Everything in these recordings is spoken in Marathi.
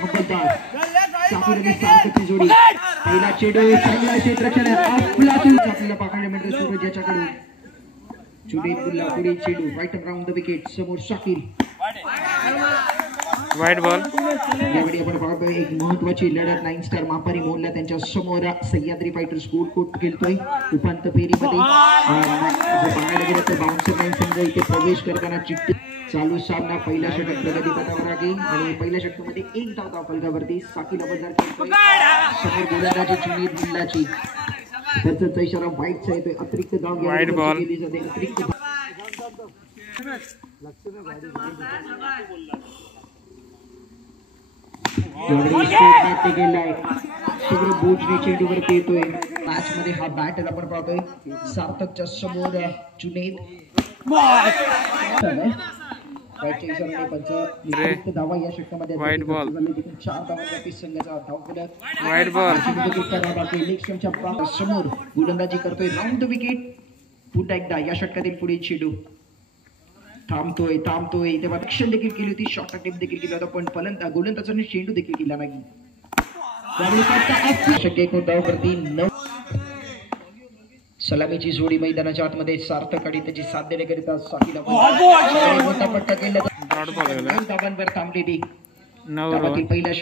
अंबलदार साकीर आणि सार्थकची जोडी पहिला चेंडू चांगला क्षेत्ररक्षण अफलातून आपल्याला पकडले मिळते सूरज याच्याकडून जुनेद मुल्ला पुढे चेंडू राईट अराउंड द विकेट समोर शाकीर वाईट बॉल यावेळी आपण पाहतोय एक महत्वाची लढत 9 स्टार मापारी मोहल्ला त्यांच्या समोर सह्याद्री फायटर्स गोलकोट खेळतोय उपांत्य फेरीमध्ये पाहायला गेलं तर बाउन्सर लाईन संघ इथे प्रवेश करताना चिठ्ठी चालू सामना पहिल्या षटक प्रगतीपथावर आहे आणि पहिल्या षटकामध्ये एक धाव फलकावरती साकीर अंबलदार खेळतोय समोर गोलंदाजी जुनेद मुल्लाची त्याचा इशारा व्हाईटचा येतोय अतिरिक्त धाव वाईट बॉल केली जाते अतिरिक्त चेंडूवरती येतोय मॅच मध्ये हा बॅटल आपण पाहतोय सार्थकच्या समोर जुनेद धावा या षटकामध्ये वाईट बॉल 4 धावांवरती संघाचा धावफलक वाईट बॉल समोर गोलंदाजी करतोय राऊंड द विकेट पुन्हा एकदा या षटकातील पुढे चेंडू थांबतोय तेव्हा रक्षण देखील केली होती शॉर्ट अटेम्प्ट देखील केला होता पण गोलंदाजाने चेंडू देखील केला नाही धावावरती 9 सलामीची जोडी मैदानाच्या आतमध्ये सार्थक आणि त्याची साथ देण्याकरिता साकीर मोठा पट्टा केला धावांवर थांबलेली पहिल्या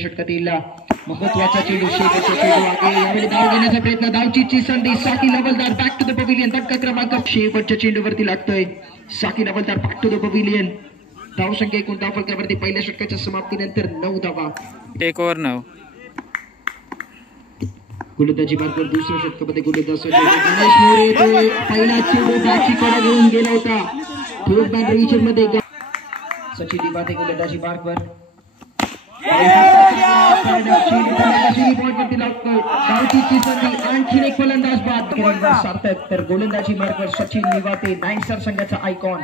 षटकातील महत्वाचा चेंडू शेवटचा चेंडू आहे यावेळी धाव घेण्याचा प्रयत्न धावची संधी साकीर अंबलदार बॅक टू द पव्हिलियन धक्का क्रमांक शेवटच्या चेंडूवरती लागतोय साकीर अंबलदार बॅक टू द पव्हिलियन धाव संख्या एकूण धाव फलकावरती पहिल्या षटकाच्या समाप्तीनंतर 9 धावा टेक ओव्हर 9 गोलंदाजी मार्कवर दुसऱ्या षटकामध्ये गोलंदाज गणेश मोरे पहिला चेंडू बॅटची घेऊन गेला होता थोड बॅट रिजन मध्ये सचिन दिवाते गोलंदाजी मार्कवर आणखी एक फलंदाज बाद सार्थक तर गोलंदाजी मार्कवर सचिन निवाते 9 स्टार संघाचा आयकॉन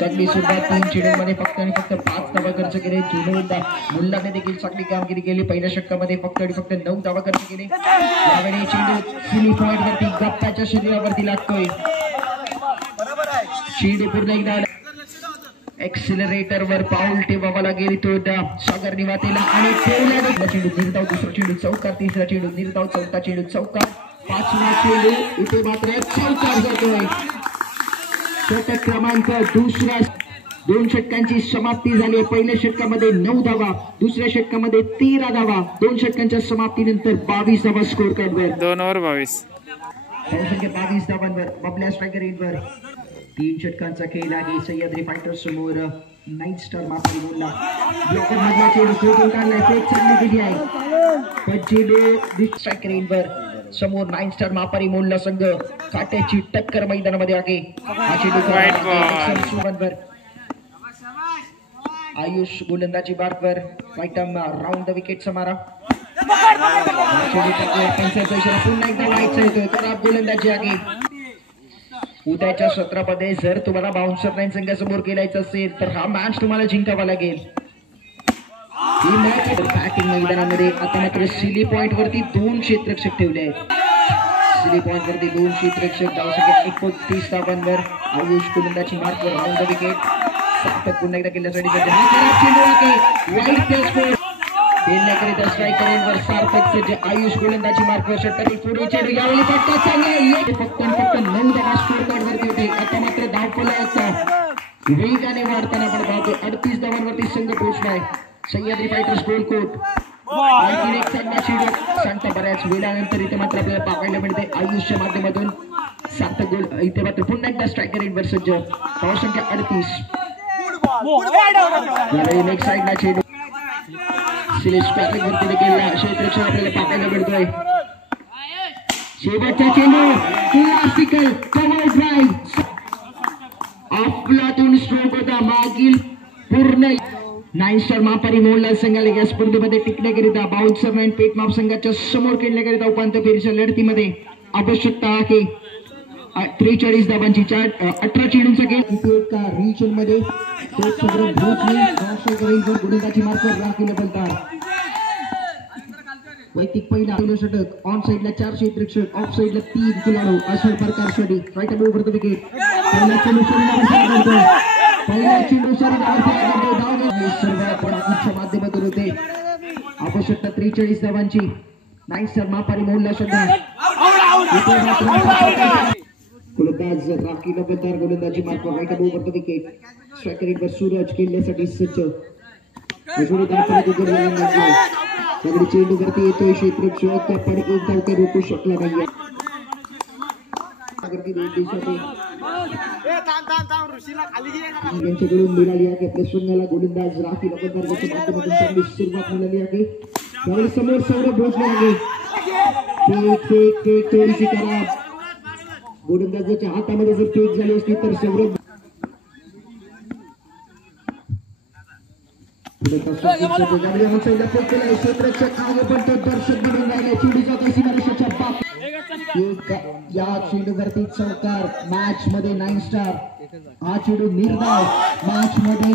चांगली सुरुवात 3 चेंडूंमध्ये फक्त आणि फक्त 5 धावा खर्च केले जुनेद मुल्लाने देखील चांगली कामगिरी केली पहिल्या षटकामध्ये फक्त आणि फक्त 9 धावा खर्च केले यावेळी चेंडू सिली पॉइंट वरती गप्पाच्या शरीरावरती लागतोय चेंडू पूर्ण एकदा एक्सिलरेटर वर पाऊल ठेवावा लागेल तो सागर निवातेला आणि चेंडू निर्धाव दुसरा चेंडू चौकार तिसरा चेंडू निर्धाव चौथा चेंडू चौकार पाचवा चेंडू इथे मात्र चौकार जातोय षटक क्रमांक दुसरा 2 षटकांची समाप्ती झाली पहिल्या षटकामध्ये 9 धावा दुसऱ्या षटकामध्ये 13 धावा 2 षटकांच्या समाप्तीनंतर 22 धावा स्कोर कार्डवर 2 ओव्हर 22 22 धावांवर बबल्या स्ट्रायकर एंडवर 3 षटकांचा खेळ आहे सह्याद्री फायटर्स समोर 9 स्टार मापारी मोहल्ला ब्लॉकर मधला चेंडू शोधून काढलाय फेक चांगली गेली आहे चेंडू स्ट्रायकर एंडवर समोर 9 स्टार मापारी मोहल्ला संघ काट्याची टक्कर मैदानामध्ये आहे हा चेंडू आयुष गोलंदाजी बारवर वाईटम राऊंड द विकेट समारा पुन्हा एकदा व्हायचा येतोय खराब गोलंदाजी आहे उद्याच्या सत्रामध्ये जर तुम्हाला बाउन्सर लाईन संघासमोर खेळायचं असेल तर हा मॅच तुम्हाला जिंकावा लागेल ही मॅच बॅटिंग मैदानामध्ये आता मात्र सिली पॉइंट वरती 2 क्षेत्ररक्षक ठेवले आहेत सिली पॉइंट वरती 2 क्षेत्ररक्षक धावसंख्या 29 धावांवर आयुष गोलंदाजी मार्कवर राऊंड द विकेट सार्थक पुन्हा एकदा केल्यासाठी खेळण्याकरिता स्ट्रायकरवर सार्थक सज्ज आयुष गोलंदाजी मार्कवर षटकातील पुढे चेंडू यावेळी फटका चांगला फक्त 9 धावा स्कोर कार्ड वरती होते आता मात्र धावफलक वेगाने वाढताना आपण पाहतो 38 धावांवरती संघ पोहोचलाय सह्याद्री फायटर्स गोलकोट आणखी एक चांगला चेंडू सांगता बऱ्याच वेळानंतर इथे मात्र आपल्याला पाहायला मिळते आयुषच्या माध्यमातून सार्थक गोल इथे मात्र पुन्हा एकदा स्ट्रायकर एंडवर सज्ज धावसंख्या 38 यावेळी नेक्स्ट साईडला चेंडू वरती देखील क्षेत्ररक्षण आपल्याला पाहायला मिळतोय शेवटचा चेंडू क्लासिकल कव्हर ड्राइव्ह अफलातून स्ट्रोक होता मागील पूर्ण 9 स्टार मापारी मोहल्ला संघाला या स्पर्धेमध्ये टिकण्याकरिता बाउन्सर लाईन पेटमाप संघाच्या समोर खेळण्याकरिता उपांत्य फेरीच्या लढतीमध्ये आवश्यकता आहे 43 धावांची 18 चेंडूंचा खेळ रिजन मध्ये गोलंदाजी मार्कवर राखील बोलतात वैयक्तिक पहिला षटक ऑन साइडला 4 क्षेत्ररक्षक ऑफ साइडला 3 खेळाडू अशा प्रकारसाठी right and over the wicket पहिला चेंडू शरीरावर सुरुवात राहुलच्या माध्यमातून होते. आवश्यकता 43 धावांची. 9 स्टार मापारी मोहल्ला सुद्धा गोलंदाज राखी नबलदार गोलंदाजी mark right above the wicket. Striker रेटवर सूरज खेळण्यासाठी सज्ज. चेंडूवरती येतोय क्षेत्ररक्षक पण एक धाव काही रोखू शकला नाहीये. यांच्याकडून मिळाली आहे आपल्या संघाला गोलंदाज राखी नबलदार माध्यमातून चांगली सुरुवात मिळाली आहे. त्यावेळी समोर सौरभ भोसले आहे. थोडीशी खराब. गोलंदाजाच्या हातामध्ये जर फेक झाली असती तर सौरभ क्षेत्ररक्षक आगे पण तो दर्शक बनून राहिले. चेंडूचा सीमारेषेच्या बाप या चेंडूवरती चौकार. मॅच मध्ये 9 स्टार. हा चेंडू निर्धाव मॅच मध्ये.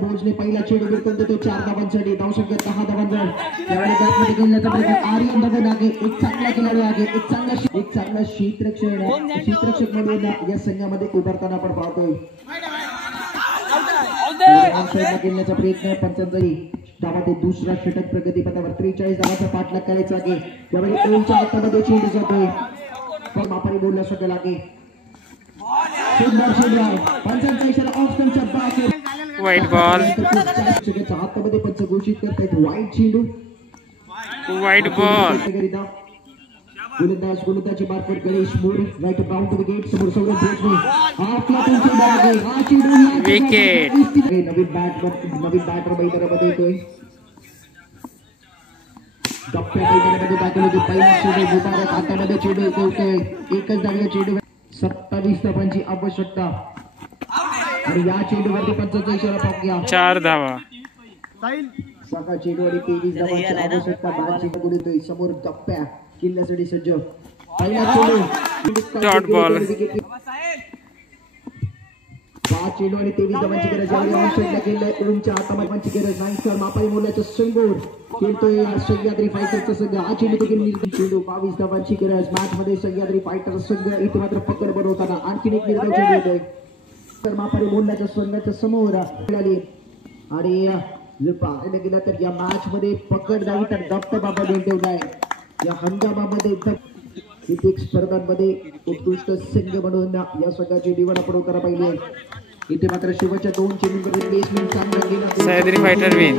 भोजने पहिला चेंडू बिरकून देतो 4 धावांसाठी. धावसंख्या 10 धावांवर. त्यावेळी बॅटमध्ये खेळण्याचा प्रयत्न. आर्यन दबून आहे. एक चांगला खेळाडू आहे. एक चांगला क्षेत्ररक्षक म्हणून या संघामध्ये उभारताना आपण पाहतोय. खेळण्याचा प्रयत्न. 45 धावांमध्ये दुसरा षटक प्रगतीपथावर. 43 धावाचा पाठलाग करायचा आहे. त्यावेळी ओमच्या हातामध्ये चेंडू जातोय. पण मापारी बोलला सगळं लागे. वाईट बॉल. हातामध्ये पंच घोषित करतायत. वाईट चेंडू. वाईट बॉल. गोलंदाजी मार्फत Ganesh More. Right bound wicket. समोर सौरभ भोसले. आपला पण चेंडू आहे. हा चेंडू विकेट. नवीन बॅटर मैदानामध्ये येतोय. डप्प्या मैदानामध्ये दाखल होते. पहिला चेंडू मुबारक हातामध्ये चेंडू येतोय. एकच धावला चेंडू. 27 धावांची आवश्यकता आणि या चेंडूवरती 45 पाहूया. 4 धावा. सका चेंडू आणि 23 धावांची आवश्यकता. मॅच जिंकून येतोय. समोर टप्प्या किल्ल्यासाठी सज्ज. पहिला चेंडू डॉट बॉल. 5 चेंडू आणि 23 धावांची गरज. आवश्यकता केलंय. ओमच्या हातामध्ये गरज. 9 स्टार मापारी मोहल्ल्याच्या समोर खेळतोय सह्याद्री फायटरचा संघ. हा चेंडू देखील चेंडू. 22 धावांची गरज. मॅच मध्ये सह्याद्री फायटर संघ इथे मात्र पकड बनवताना आणखीन एक निर्धाव चेंडू येतोय. तर मापारी मोहल्ल्याच्या संघाच्या समोर मिळाली. आणि जर पाहायला गेलं तर या मॅच मध्ये पकड नाही तर दबदबा देऊन ठेवलाय. या हंगामामध्ये कित्येक स्पर्धांमध्ये उत्कृष्ट संघ म्हणून या संघाची निवड आपण होताना पाहिजे. इथे मात्र शेवटच्या 2 चेंडूंमध्ये प्लेसमेंट चांगला गेला. Sahyadri fighter win.